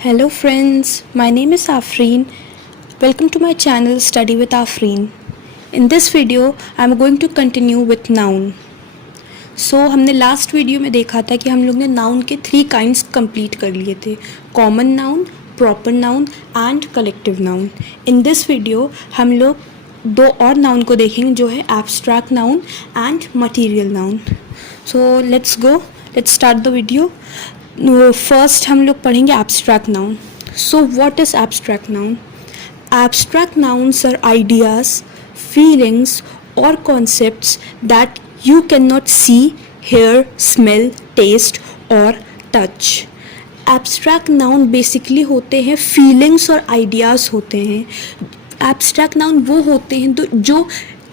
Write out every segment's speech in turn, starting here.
Hello friends, my name is Afreen. Welcome to my channel Study with Afreen. In this video, I am going to continue with noun. हमने last video में देखा था कि हम लोग ने noun के 3 काइंड्स कंप्लीट कर लिए थे, common noun, proper noun and collective noun. In this video हम लोग 2 और नाउन को देखेंगे जो है abstract noun and material noun. So let's start the video. First हम लोग पढ़ेंगे abstract noun. So what is abstract noun? Abstract nouns are ideas, feelings और concepts that you cannot see, hear, smell, taste और touch. Abstract noun basically होते हैं feelings और ideas होते हैं. Abstract noun वो होते हैं जो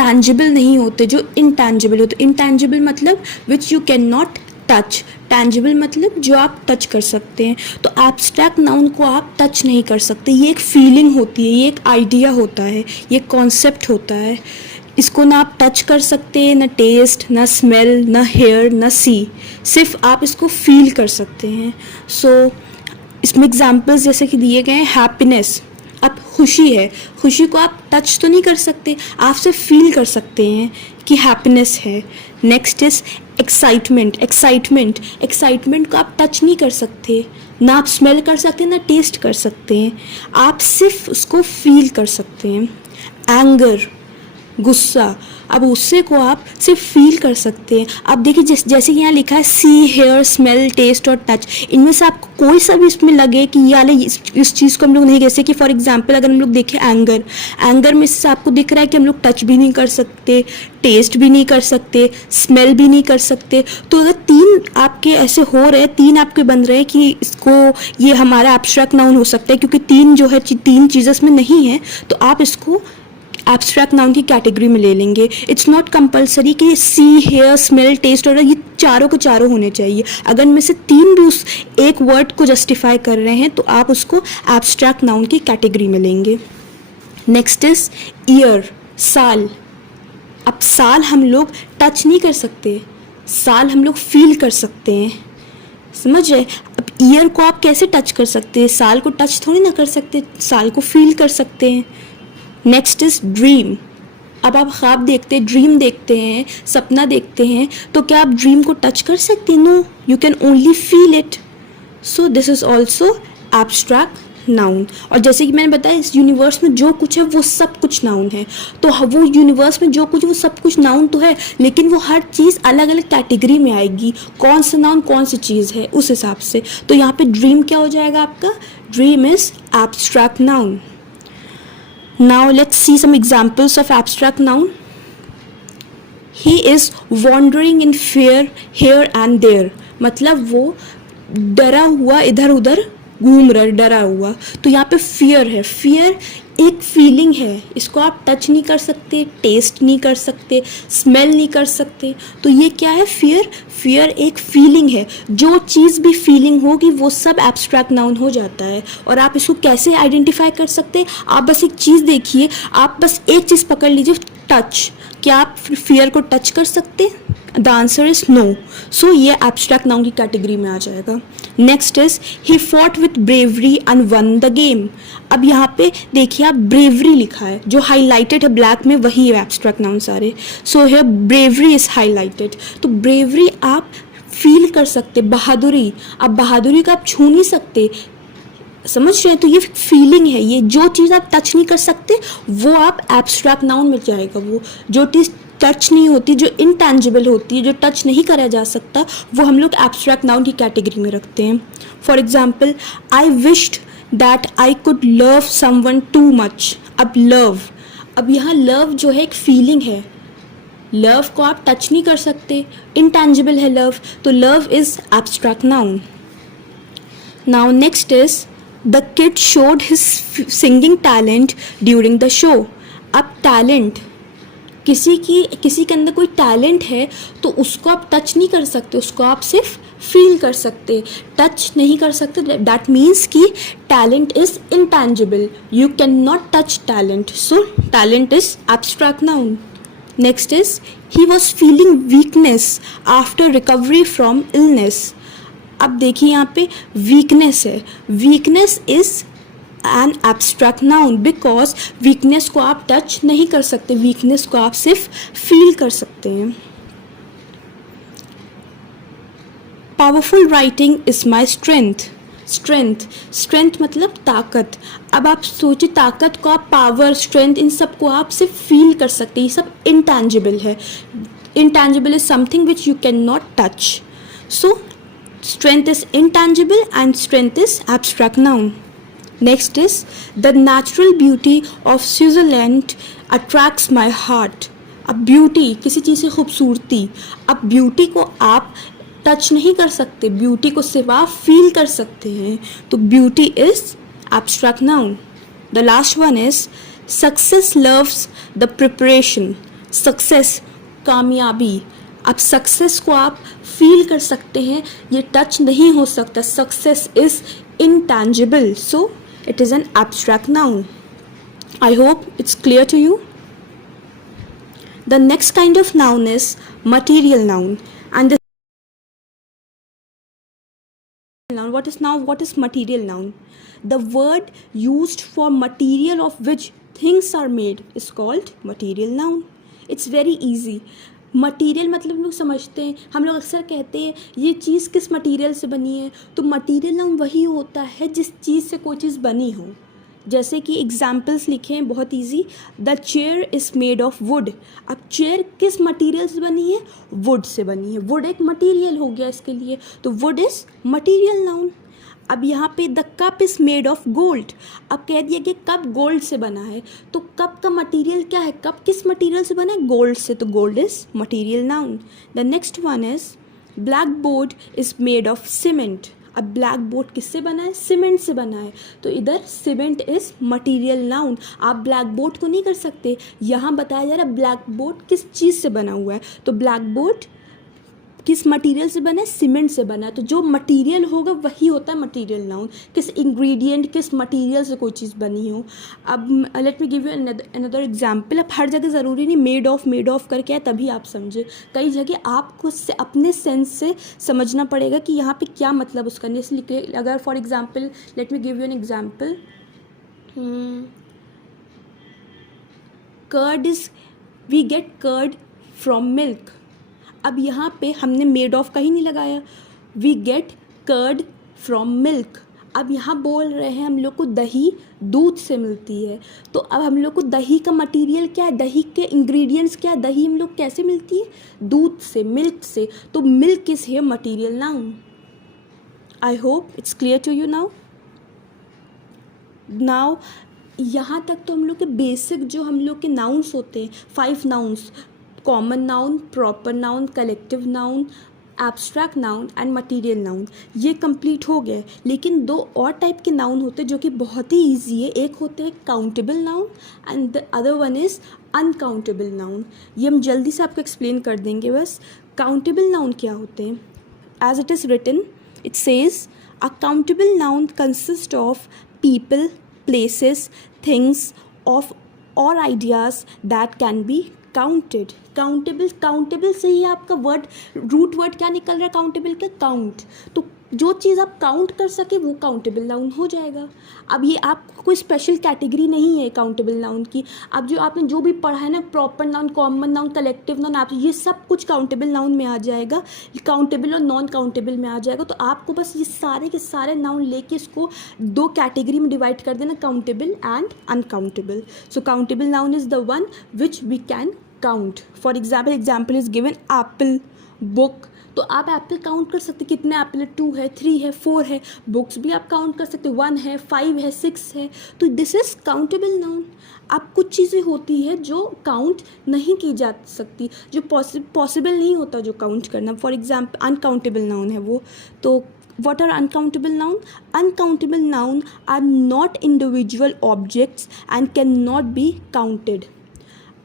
tangible नहीं होते, जो intangible होते. Intangible मतलब which you cannot touch, tangible मतलब जो आप टच कर सकते हैं. तो एब्स्ट्रैक्ट नाउन को आप टच नहीं कर सकते. ये एक फीलिंग होती है, ये एक आइडिया होता है, ये कॉन्सेप्ट होता है. इसको ना आप टच कर सकते हैं, ना टेस्ट, ना स्मेल, ना हेयर, ना सी. सिर्फ आप इसको फील कर सकते हैं. इसमें एग्जांपल्स जैसे कि दिए गए हैं. हैप्पीनेस, अब खुशी है, खुशी को आप टच तो नहीं कर सकते, आप सिर्फ फील कर सकते हैं कि हैप्पीनेस है. Next is excitement. एक्साइटमेंट को आप टच नहीं कर सकते, ना आप स्मेल कर सकते हैं, ना टेस्ट कर सकते हैं, आप सिर्फ उसको फील कर सकते हैं. एंगर, गुस्सा, अब गुस्से को आप सिर्फ फील कर सकते हैं. आप देखिए जैसे कि यहाँ लिखा है सी, हेयर, स्मेल, टेस्ट और टच. इनमें से आपको कोई सा भी इसमें लगे कि ये वाले इस चीज़ को हम लोग नहीं, जैसे कि फॉर एग्जांपल अगर हम लोग देखें एंगर में से आपको दिख रहा है कि हम लोग टच भी नहीं कर सकते, टेस्ट भी नहीं कर सकते, स्मेल भी नहीं कर सकते. तो अगर 3 आपके ऐसे हो रहे हैं, 3 आपके बन रहे हैं कि इसको ये हमारा एब्स्ट्रैक्ट नाउन हो सकता है, क्योंकि 3 जो है 3 चीज़ें इसमें नहीं है, तो आप इसको एब्स्ट्रैक्ट नाउन की कैटेगरी में ले लेंगे. इट्स नॉट कंपलसरी कि सी, हेयर, स्मेल, टेस्ट और ये चारों के चारों होने चाहिए. अगर इनमें से 3 भी उस एक वर्ड को जस्टिफाई कर रहे हैं तो आप उसको एब्स्ट्रैक्ट नाउन की कैटेगरी में लेंगे. नेक्स्ट इज ईयर, साल. अब साल हम लोग टच नहीं कर सकते, साल हम लोग फील कर सकते हैं, समझ रहे. अब ईयर को आप कैसे टच कर सकते हैं? साल को टच थोड़ी ना कर सकते, साल को फील कर सकते हैं. Next is dream. अब आप ख्वाब देखते हैं, ड्रीम देखते हैं, सपना देखते हैं, तो क्या आप ड्रीम को टच कर सकते हैं? No, you can only feel it. So this is also abstract noun. और जैसे कि मैंने बताया, इस यूनिवर्स में जो कुछ है वो सब कुछ नाउन है. तो वो यूनिवर्स में जो कुछ, वो सब कुछ नाउन तो है, लेकिन वो हर चीज़ अलग अलग कैटेगरी में आएगी. कौन सा नाउन कौन सी चीज़ है उस हिसाब से. तो यहाँ पे ड्रीम क्या हो जाएगा आपका? Dream is abstract noun. Now let's see some examples of abstract noun. He is wandering in fear here and there. मतलब वो डरा हुआ इधर उधर घूम रहा है, डरा हुआ. तो यहाँ पे फियर है. फियर एक फीलिंग है, इसको आप टच नहीं कर सकते, टेस्ट नहीं कर सकते, स्मेल नहीं कर सकते. तो ये क्या है? फियर एक फीलिंग है. जो चीज़ भी फीलिंग होगी वो सब एब्स्ट्रैक्ट नाउन हो जाता है. और आप इसको कैसे आइडेंटिफाई कर सकते हैं? आप बस एक चीज़ देखिए, आप बस एक चीज़ पकड़ लीजिए, टच. क्या आप फियर को टच कर सकते? The answer is no. So ये एब्स्ट्रैक्ट नाउन की कैटेगरी में आ जाएगा. Next is he fought with bravery and won the game. अब यहाँ पे देखिए, आप ब्रेवरी लिखा है, जो हाईलाइटेड है ब्लैक में वही है एब्स्ट्रैक्ट नाउन सारे. So here bravery is highlighted. तो ब्रेवरी आप फील कर सकते, बहादुरी. अब बहादुरी को आप छू नहीं सकते, समझ रहे हैं. तो ये फीलिंग है. ये जो चीज़ आप टच नहीं कर सकते वो आप एब्स्ट्रैक्ट नाउन में जाएगा. वो जो चीज़ टच नहीं होती, जो इनटैंजिबल होती है, जो टच नहीं करा जा सकता, वो हम लोग एब्स्ट्रैक्ट नाउन की कैटेगरी में रखते हैं. For example, I wished that I could love someone too much. अब लव, अब यहाँ लव जो है एक फीलिंग है. लव को आप टच नहीं कर सकते, इनटैंजिबल है लव, तो love is abstract noun. Now next is the kid showed his singing talent during the show. अब टैलेंट, किसी के अंदर कोई टैलेंट है तो उसको आप टच नहीं कर सकते, उसको आप सिर्फ फील कर सकते, टच नहीं कर सकते. दैट मीन्स कि talent is intangible, you can not touch talent. So talent is abstract noun. Next is he was feeling weakness after recovery from illness. अब देखिए यहाँ पे वीकनेस है, weakness is an abstract noun because weakness को आप touch नहीं कर सकते, वीकनेस को आप सिर्फ फील कर सकते हैं। Powerful writing is my strength, strength, strength मतलब ताकत। अब आप सोचिए ताकत को आप पावर, स्ट्रेंथ, इन सब को आप सिर्फ फील कर सकते हैं, ये सब इंटैंजिबल है। Intangible is something which you can not touch, so strength is intangible and strength is abstract noun. Next is the natural beauty of Switzerland attracts my heart. अब ब्यूटी, किसी चीज़ की खूबसूरती, अब ब्यूटी को आप टच नहीं कर सकते, ब्यूटी को सिर्फ आप फील कर सकते हैं, तो beauty is abstract noun. The last one is success loves the preparation, success कामयाबी, अब सक्सेस को आप फील कर सकते हैं, ये टच नहीं हो सकता, success is intangible, so it is an abstract noun. I hope it's clear to you. The next kind of noun is material noun, and this noun, what is material noun? The word used for material of which things are made is called material noun. It's very easy. Material मतलब हम लोग समझते हैं, हम लोग अक्सर कहते हैं ये चीज़ किस मटीरियल से बनी है, तो मटीरियल नाउन वही होता है जिस चीज़ से कोई चीज़ बनी हो। जैसे कि एग्जाम्पल्स लिखे हैं बहुत easy, the chair is made of would. अब चेयर किस मटीरियल से बनी है, वुड से बनी है, वुड एक मटीरियल हो गया इसके लिए, तो वुड इज़ मटीरियल नाउन। अब यहाँ पे the cup is made of gold, अब कह दिया कि कप गोल्ड से बना है, तो कप का मटेरियल क्या है, कप किस मटेरियल से बना है, गोल्ड से, तो gold is material noun. The next one is black board is made of cement. अब ब्लैक बोर्ड किससे बना है, सीमेंट से बना है, तो इधर सीमेंट इज़ मटेरियल नाउन। आप ब्लैक बोर्ड को नहीं कर सकते, यहाँ बताया जा रहा है ब्लैक बोर्ड किस चीज़ से बना हुआ है, तो ब्लैक बोर्ड किस मटेरियल से बना है, सीमेंट से बना है, तो जो मटेरियल होगा वही होता है मटेरियल नाउन, किस इंग्रेडिएंट, किस मटेरियल से कोई चीज़ बनी हो। अब late me give you another example. अब हर जगह ज़रूरी नहीं मेड ऑफ करके है तभी आप समझे, कई जगह आपको अपने सेंस से समझना पड़ेगा कि यहाँ पे क्या मतलब उसका, इसलिए अगर for example let me give you an example, curd is, we get curd from milk. अब यहाँ पे हमने मेड ऑफ का ही नहीं लगाया, we get curd from milk. अब यहाँ बोल रहे हैं हम लोग को दही दूध से मिलती है, तो अब हम लोग को दही का मटेरियल क्या है, दही के इंग्रेडिएंट्स क्या है, दही हम लोग कैसे मिलती है, दूध से, मिल्क से, तो milk is here material noun. I hope it's clear to you now यहाँ तक तो हम लोग के बेसिक जो हम लोग के नाउन्स होते हैं, 5 nouns, common noun, proper noun, collective noun, abstract noun and material noun, ये कंप्लीट हो गए। लेकिन 2 और टाइप के नाउन होते हैं जो कि बहुत ही ईजी है, एक होते हैं countable noun and the other one is uncountable noun. ये हम जल्दी से आपको एक्सप्लेन कर देंगे बस। काउंटेबल नाउन क्या होते हैं, as it is written it says a countable noun consist of people, places, things of और ideas that can be counted. Countable से ही आपका वर्ड, रूट वर्ड क्या निकल रहा है काउंटेबल का, काउंट, तो जो चीज़ आप काउंट कर सके वो काउंटेबल नाउन हो जाएगा। अब ये आपको कोई स्पेशल कैटेगरी नहीं है काउंटेबल नाउन की, अब जो आपने जो भी पढ़ा है ना, proper noun, common noun, collective noun, आप ये सब कुछ काउंटेबल नाउन में आ जाएगा, काउंटेबल और नॉन काउंटेबल में आ जाएगा। तो आपको बस ये सारे के सारे नाउन लेके इसको 2 कैटेगरी में डिवाइड कर देना, countable and uncountable. So countable noun is the one which we can count. For example is given apple, book, तो आप एप्पल काउंट कर सकते कितने एप्पल है, 2 है, 3 है, 4 है। बुक्स भी आप काउंट कर सकते 1 है, 5 है, 6 है, तो दिस इज़ काउंटेबल नाउन। अब कुछ चीज़ें होती है जो काउंट नहीं की जा सकती, जो पॉसिबल नहीं होता जो काउंट करना, फॉर एग्जाम्पल अनकाउंटेबल नाउन है वो। तो what are uncountable noun? Uncountable noun are not individual objects and cannot be counted.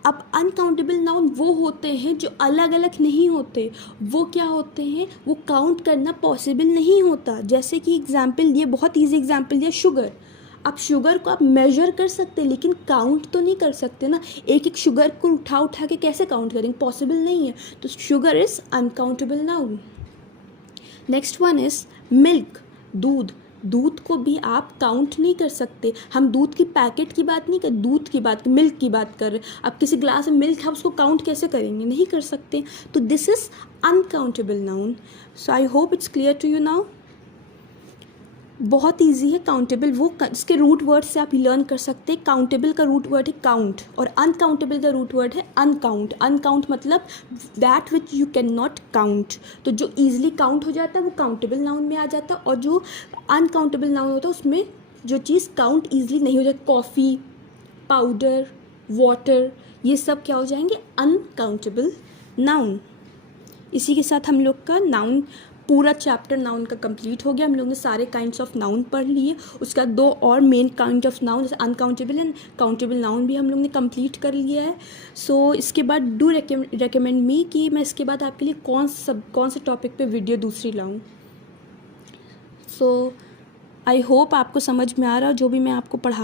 अब अनकाउंटेबल नाउन वो होते हैं जो अलग अलग नहीं होते, वो क्या होते हैं, वो काउंट करना पॉसिबल नहीं होता। जैसे कि एग्जाम्पल, ये बहुत ईजी एग्जाम्पल दिया, शुगर। अब शुगर को आप मेजर कर सकते लेकिन काउंट तो नहीं कर सकते ना, एक एक शुगर को उठा के कैसे काउंट करेंगे, पॉसिबल नहीं है, तो sugar is uncountable noun. Next one is milk, दूध। दूध को भी आप काउंट नहीं कर सकते। हम दूध की पैकेट की बात नहीं कर, दूध की बात, मिल्क की बात कर रहे। अब किसी ग्लास में मिल्क है, उसको काउंट कैसे करेंगे? नहीं कर सकते। तो this is uncountable noun. So I hope it's clear to you now. बहुत ईजी है। काउंटेबल वो इसके रूट वर्ड से आप लर्न कर सकते हैं। काउंटेबल का रूट वर्ड है काउंट और अनकाउंटेबल का रूट वर्ड है अनकाउंट। अनकाउंट मतलब that which you can not count. तो जो ईजिली काउंट हो जाता है वो काउंटेबल नाउन में आ जाता है, और जो अनकाउंटेबल नाउन होता है उसमें जो चीज़ काउंट ईजिली नहीं हो जाती, कॉफ़ी, पाउडर, वाटर, ये सब क्या हो जाएंगे? Uncountable noun. इसी के साथ हम लोग का नाउन पूरा चैप्टर नाउन का कंप्लीट हो गया। हम लोग ने सारे काइंड्स ऑफ नाउन पढ़ लिए। उसका दो और मेन काइंड ऑफ नाउन जैसे अनकाउंटेबल एंड काउंटेबल नाउन भी हम लोग ने कंप्लीट कर लिया है। सो इसके बाद डू रेकमेंड मी कि मैं इसके बाद आपके लिए कौन से टॉपिक पे वीडियो दूसरी लाऊं। सो आई होप आपको समझ में आ रहा जो भी मैं आपको पढ़ा